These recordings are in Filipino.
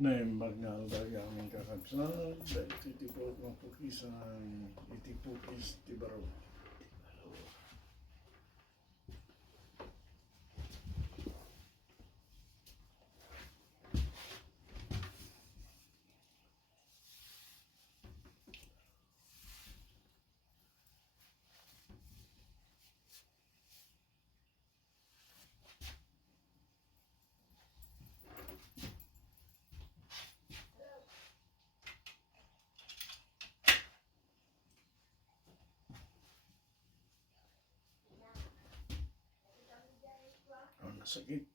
Naimbag nga ang dagaming kakabsat, dahil titipot ng pukisan, itipukis tibaraw. Ang nasakit.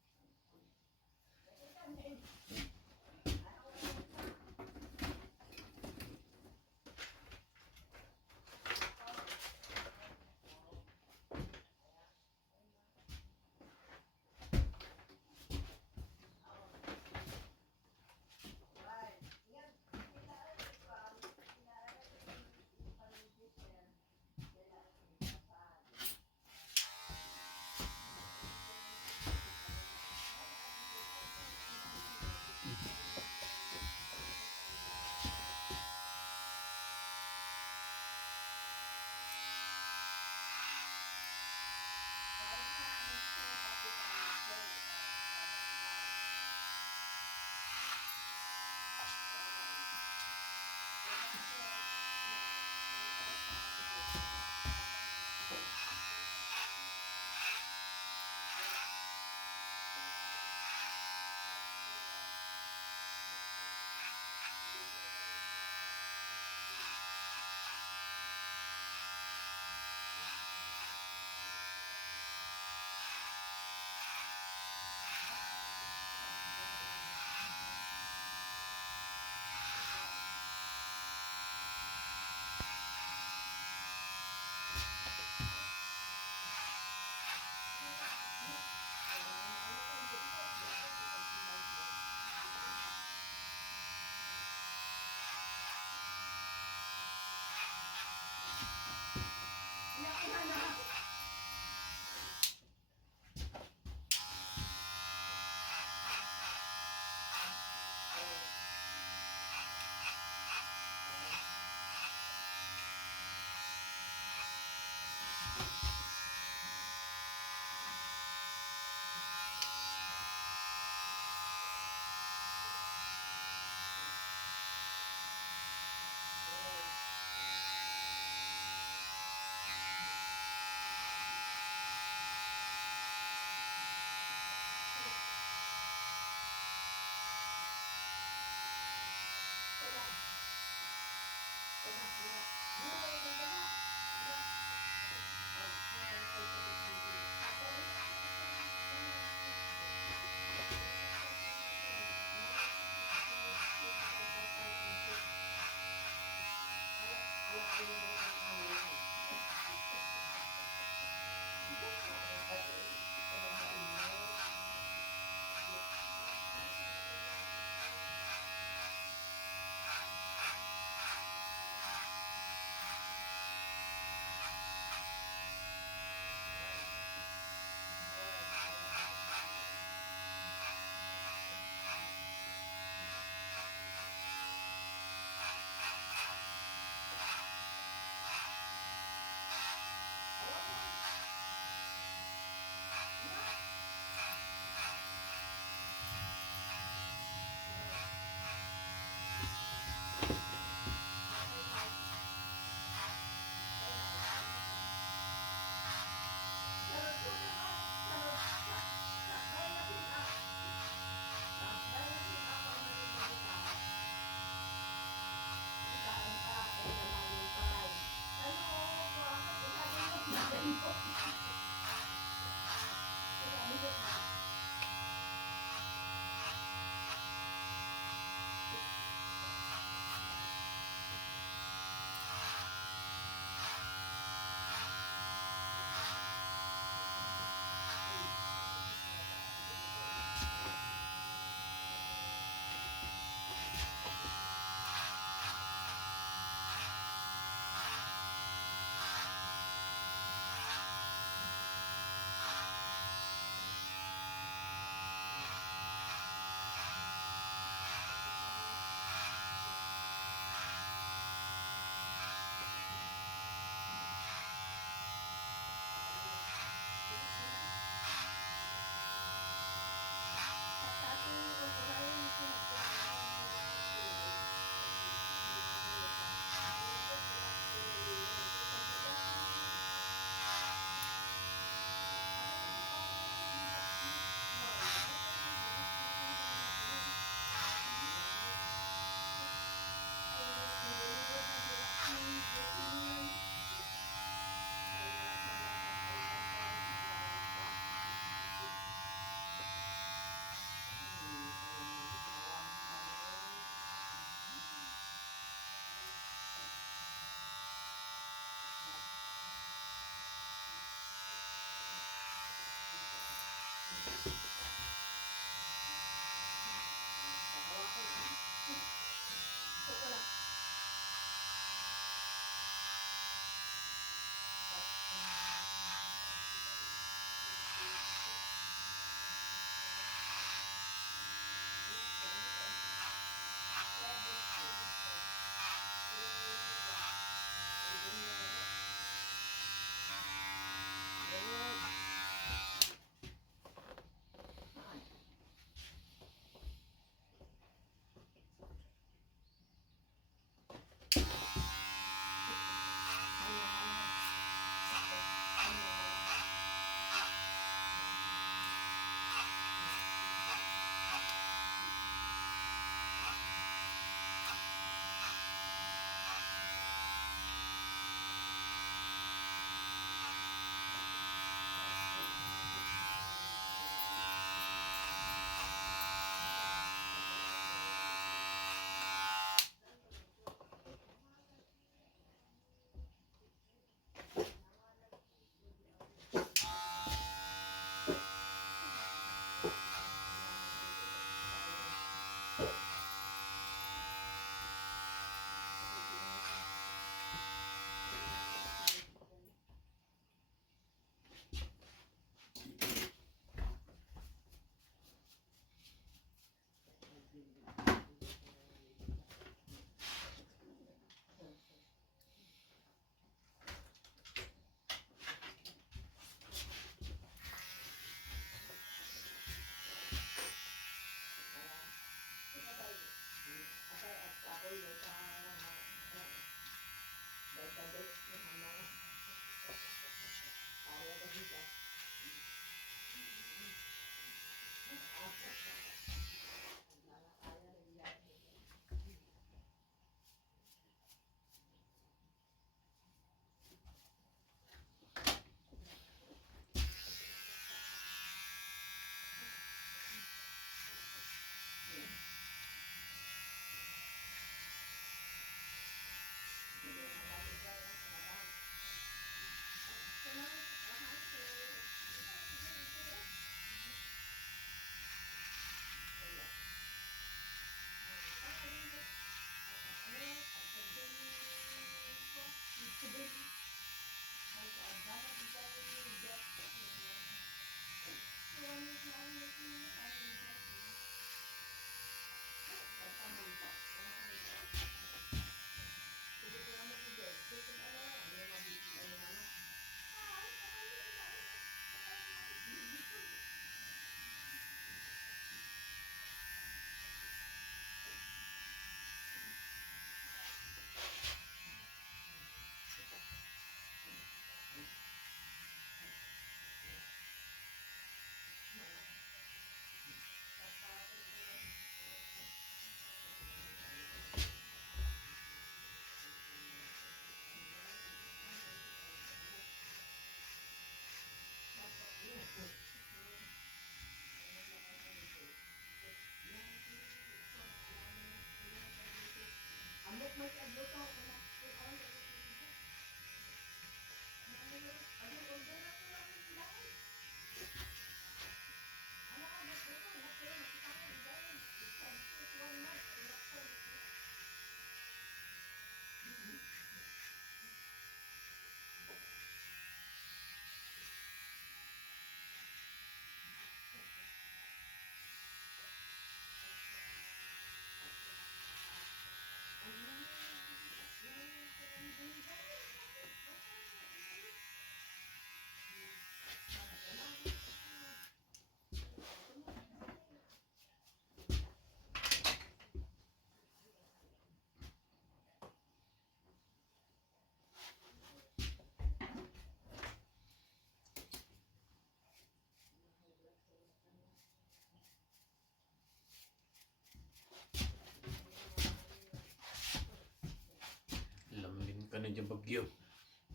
Bagyo.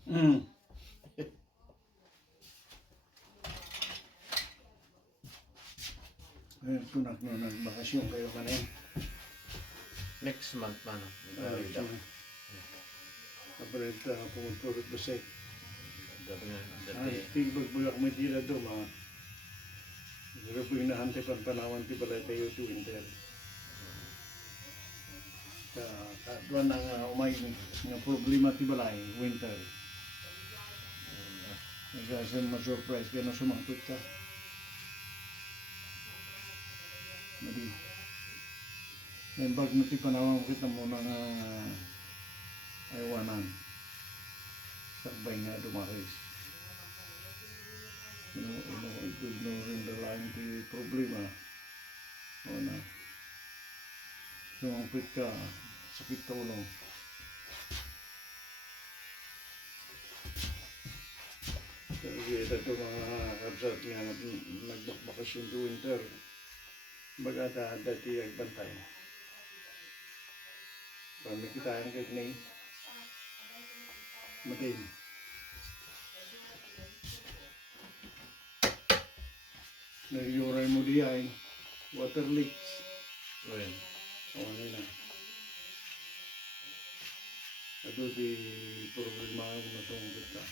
Mm. Ngayon, tunak no, nagbakasyon kayo kanina. Next month man. Ay, Magkawid ako. kapalit pumutulot ba siya? Gabi nga. Ay, Dati. tigog buyak may tira do, mga. Pero po yung nahante panawan ti balay tayo to winter. Katuan na nga umay nga problema ti balay, winter. Nagkasin ma-surprise kaya na sumangkot ka. Mali. Ngayon bag na ti panawang kita mo na nga aywanan. Sakbay nga dumakis. Ignoring the line ti problema. O na. Sumangkot ka, sakit tulong. Kasi ito mga kabsat nga nagbakbakasyon to winter. Baga dati agbantay. Pamikitaan kahit na matin. Nagyuray mo di ay water leaks. Well, O ano na. Ito di problema mo na itong kita.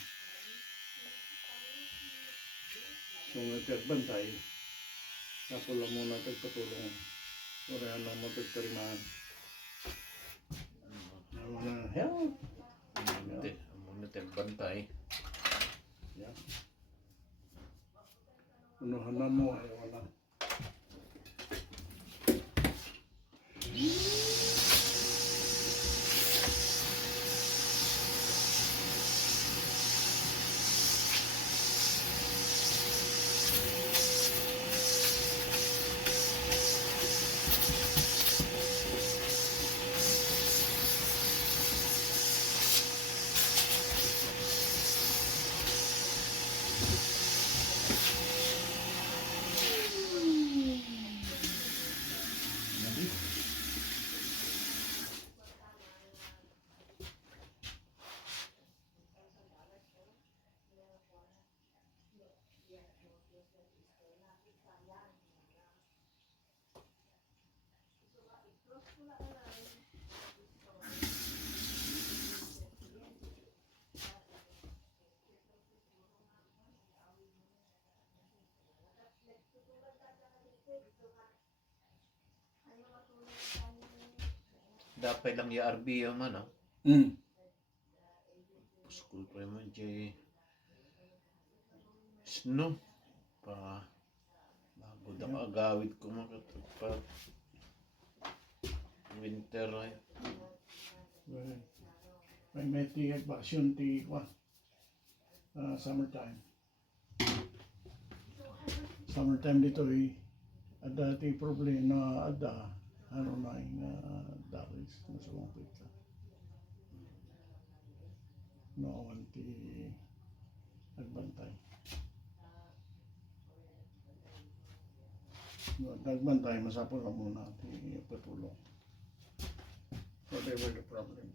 So nagkagbantay. Tapos lang muna tagpatulong. Wala na mo tagtarimaan. Ano na, help! muna bantay. Yan. Unuhan na mo, ayaw na. Dapat lang yung RB yung man, no? School pa naman, Jay. Snow. Pa. Bago na agawid ko pa. Winter, ay. May tigag bakasyon ti kwa. Summertime. Summertime dito ada ti problema ada ano na yung dalis na sumangkit ka. Noon ti nagbantay. Nagbantay, masapol na muna ti patulong. Whatever the problem.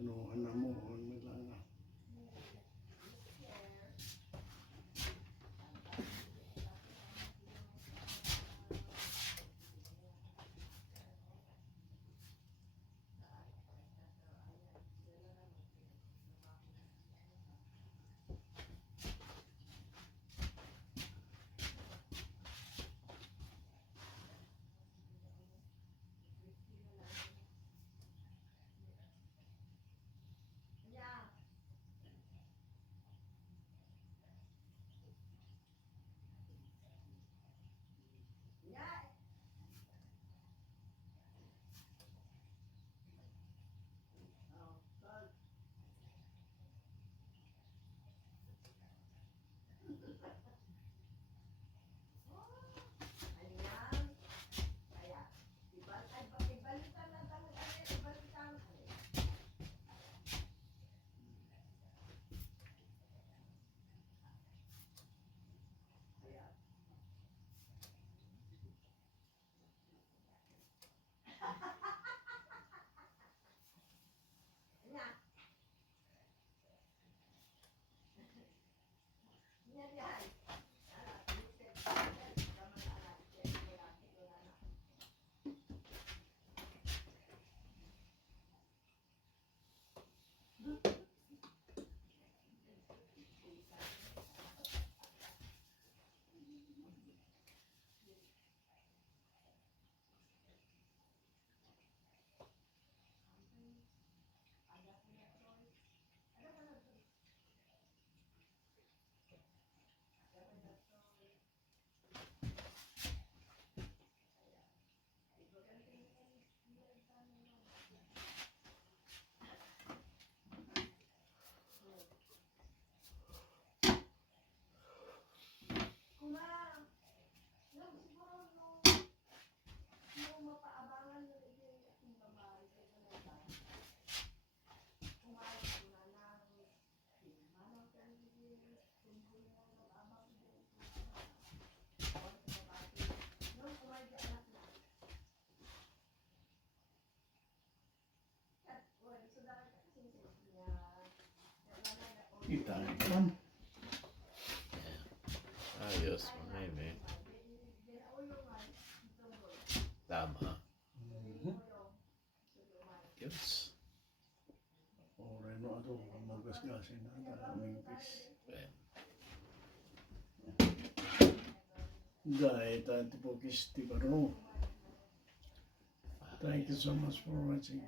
Ano na mo, nila na. Kita naman. Ayos, mga eme. Tama. Yes. Oray no ato, magasgasin na mintis. Well, Dahil tayo po kisti pa rin. Thank you so much for watching.